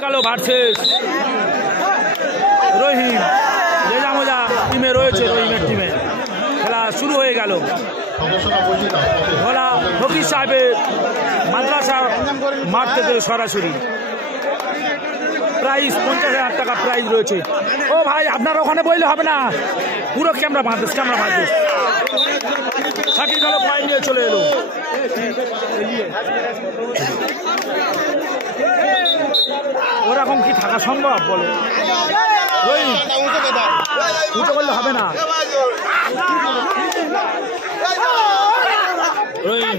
কালো ভার্সেস রহিম রেজামোজা টিমে রয়েছে। রহিমের টিমে খেলা শুরু হয়ে গেল। খেলা ফকির সাহেবের মাদ্রাসা মাঠ থেকে সরাসরি প্রাইস 50,000 টাকা প্রাইজ রয়েছে। ও ভাই আপনার ওখানে বললে হবে না, পুরো ক্যামেরা বাঁধেস সাকিব কালো পয়েন্ট নিয়ে চলে এলো। ওরকম কি থাকা সম্ভব বলো? উঁচু করলে হবে না। রহিম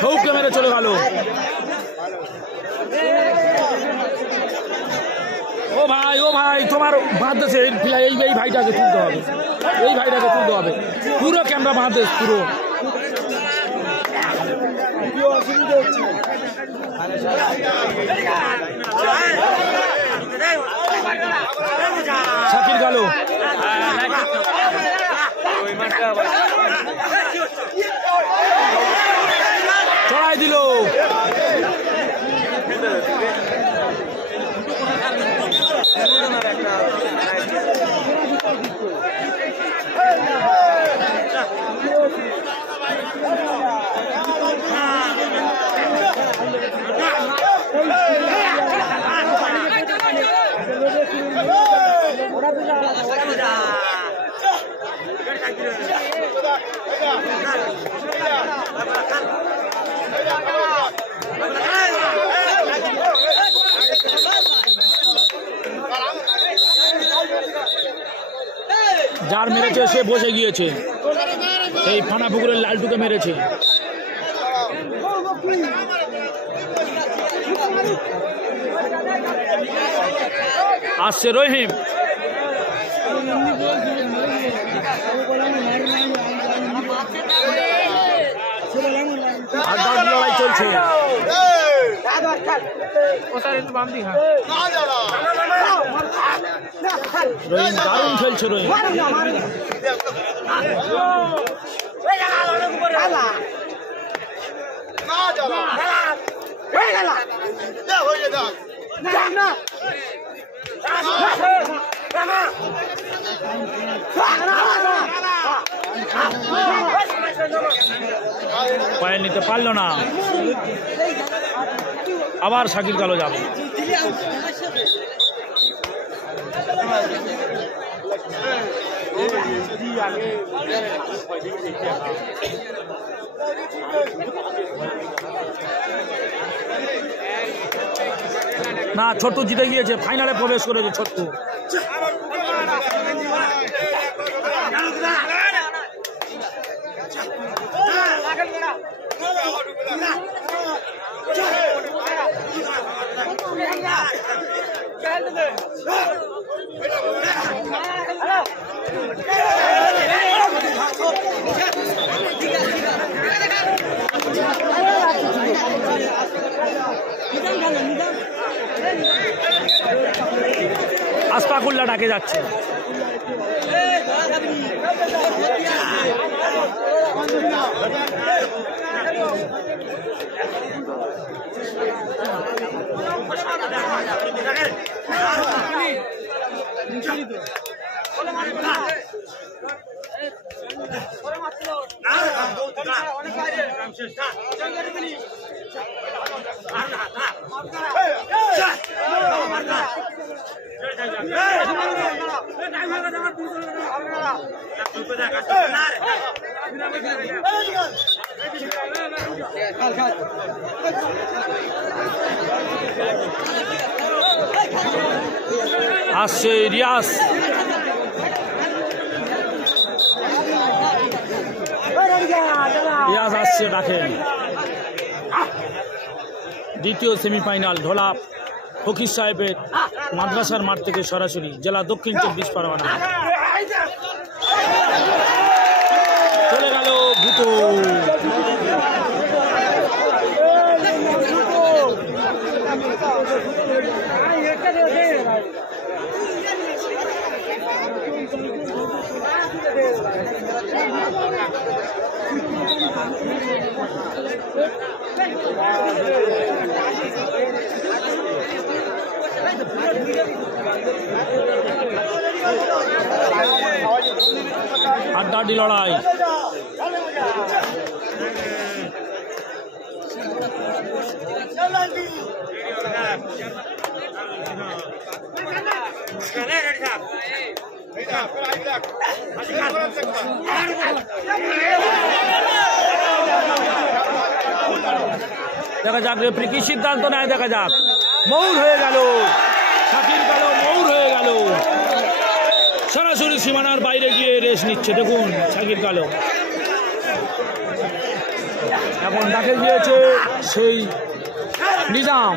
ছৌকে মেরে চলে গেল। ও ভাই তোমার বাঁধতেছে এই ভাইটাকে তুলতে হবে, পুরো ক্যামেরা বাঁধতেছে পুরো। সাকিব কালো চড়াই দিল। যার মেরেছে সে বসে গিয়েছে, এই ফানা পুকুরের লালটুকে মেরেছে। আসছে রহিম, লড়াই চলছে। রহিম দারুণ খেলছে। রহিম পয়েন্ট নিতে পারল না। আবার সাকিব কালো যাবে। না, ছোট্টু জিতে গিয়েছে, ফাইনালে প্রবেশ করেছে ছোট্টু। আসফাকুল্লাহ ডাকে যাচ্ছে। আসছে রিয়াজ, আসছে ডাকে। দ্বিতীয় সেমিফাইনাল ঢোলা ফকির সাহেবের মাদ্রাসার মাঠ থেকে সরাসরি জেলা দক্ষিণ 24 পরগনা। চলে গেল ভূতো। হাড্ডাহাড্ডি লড়াই। দেখা যাক রেফারি কি সিদ্ধান্ত নেয়, দেখা যাক। মৌর হয়ে গেল, শাকির কালো মৌর হয়ে গেল, সরাসরি সীমানার বাইরে গিয়ে রেস নিচ্ছে। দেখুন শাকির কালো এখন ডাকে গিয়েছে সেই নিজাম।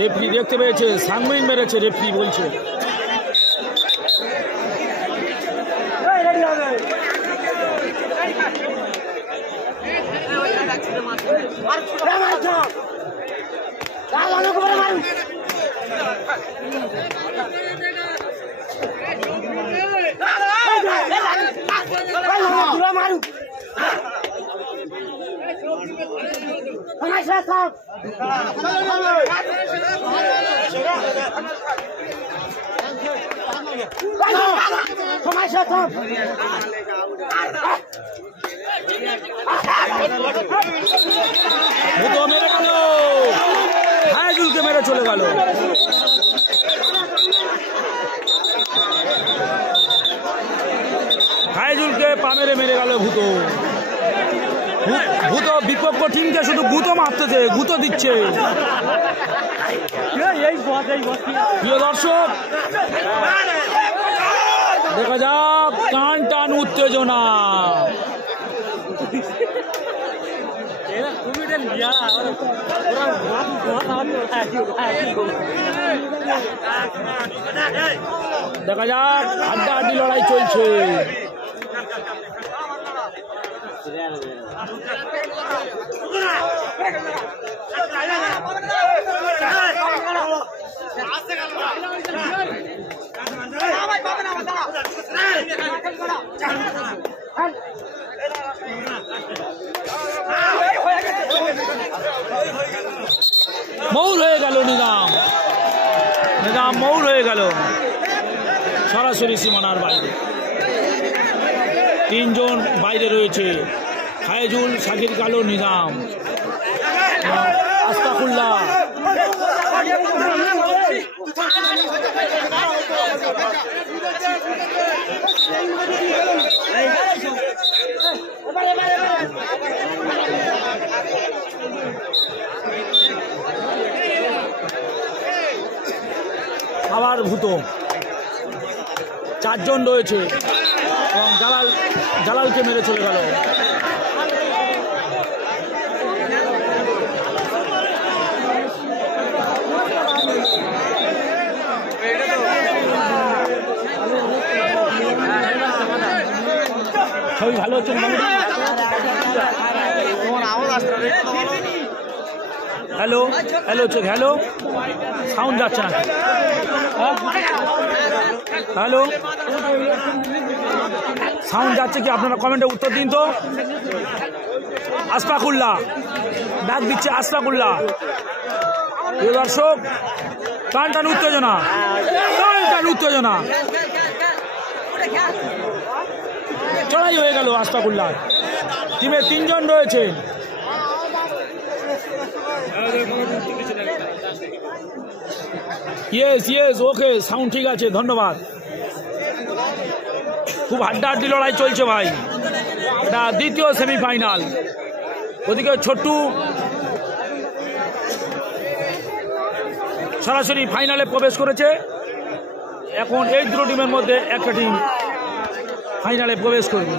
রেফারি দেখতে পেয়েছে সাংমিন মেরেছে, রেফারি বলছে মেরে গেল, হায়াজুলকে মেরে চলে গেল। হায়াজুলকে পা মেরে গেল ভূত। ভূত বিপক্ষ টিমকে শুধু গুঁতো মারতেছে, গুঁতো দিচ্ছে। প্রিয় দর্শক দেখা যাক টান টান উত্তেজনা। দেখা যাক হাড্ডাহাড্ডি লড়াই চলছে। মৌর হয়ে গেল নিজাম, নিজাম মৌর হয়ে গেল সরাসরি সীমানার বাইরে। তিনজন বাইরে রয়েছে, হায়াজুল, শাকির কালো, নিজাম, আস্তাকুল্লাহ। আবার ভূত চারজন রয়েছে এবং জালালকে মেরে চলে গেল। সবই ভালো হচ্ছে। Hello hello check, hello sound যাচ্ছে না। হ্যালো সাউন্ড যাচ্ছে কি? আপনারা কমেন্টে উত্তর দিন তো। আশফাকুল্লাহ ডাক দিচ্ছে, আশফাকুল্লাহ। প্রিয় দর্শক টান টান উত্তেজনা, টান টান উত্তেজনা, চড়াই হয়ে গেল আশফাকুল্লাহ। টিমে তিনজন রয়েছে। ইয়েস ইয়েস ওকে, সাউন্ড ঠিক আছে, ধন্যবাদ। খুব হাড্ডাহাড্ডি লড়াই চলছে ভাই, এটা দ্বিতীয় সেমিফাইনাল। ওদিকে ছোট্টু সরাসরি ফাইনালে প্রবেশ করেছে। এখন এই দুটো টিমের মধ্যে একটা টিম ফাইনালে প্রবেশ করবে।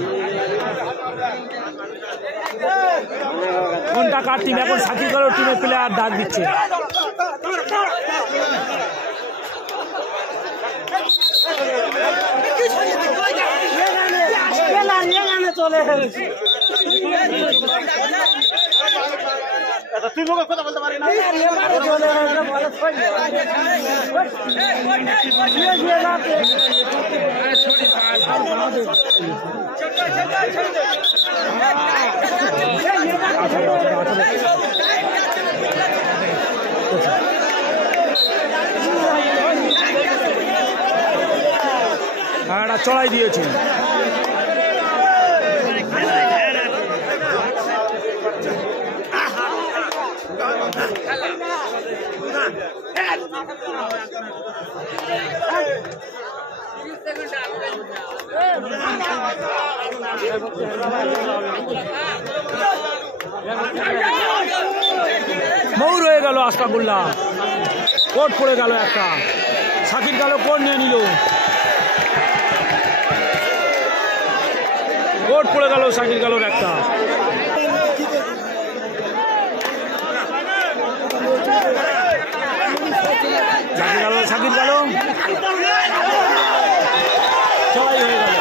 কোনটা কার টিম? এখন সাকিব কালোর টিমের প্লেয়ার ডাক দিচ্ছে। কথা বলতে পারি না। একটা চড়াই দিয়েছে। মৌর হয়ে গেল আশফাকুল্লাহ, কোট পড়ে গেল একটা। সাকিব কালো কোট নিয়ে নিল, কোট পড়ে গেল সাকিব কালোর একটা। সাকিব কালো চড়াই হয়ে গেল।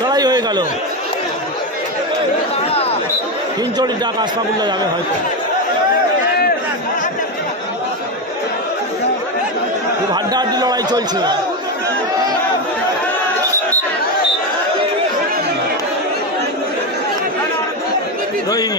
চড়াই হয়ে গেল। 43 ডাক আশফাকুল্লাহ যাবে হয়তো। খুব হাড্ডাহাড্ডি লড়াই চলছে। রহিম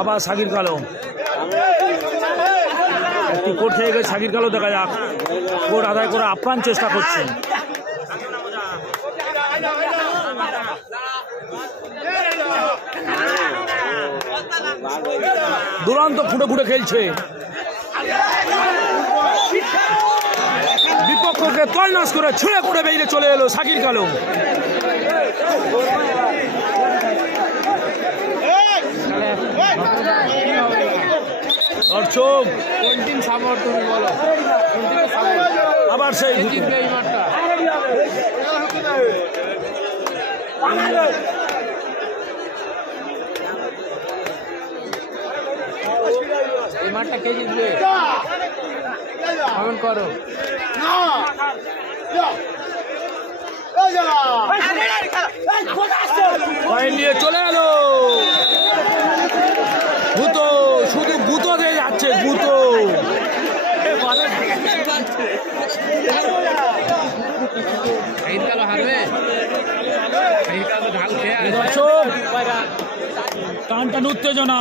আবার সাকিব কালো একটি কোট খেয়ে গেছে। সাকিব কালো দেখা যাক কোট আদায় করে আপ্রাণ চেষ্টা করছে। দুরন্ত ফুটে ফুটে খেলছে, বিপক্ষকে তলনাশ করে ছুঁড়ে করে বেরিয়ে চলে এলো সাকিব কালো। দর্শক আবার সেই এই মাঠটা কে জিতবে কমেন্ট করো। নিয়ে চলে এলো গুতো, শুধু গুতো দিয়ে যাচ্ছে গুতো। দর্শক টান টান উত্তেজনা,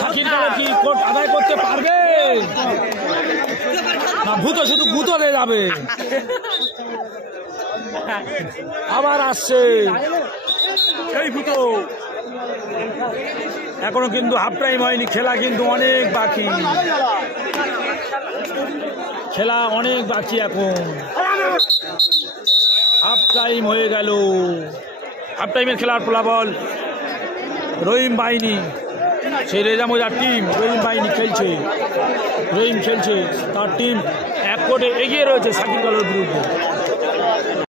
সাকিব কালো কি কোট আদায় করতে পারবে না? ভূতো শুধু গুতো দিয়ে যাবে। আবার আসছে সেই ভূতো। এখনো কিন্তু হাফ টাইম হয়নি, খেলা কিন্তু অনেক বাকি, খেলা অনেক বাকি। এখন হাফ টাইম হয়ে গেল। হাফ টাইমের খেলার ফলাফল রহিম বাহিনী, সেই রেজা মজার টিম রহিম বাহিনী খেলছে, রহিম খেলছে, তার টিম 1 কোটে এগিয়ে রয়েছে সাকিব কালোর বিরুদ্ধে।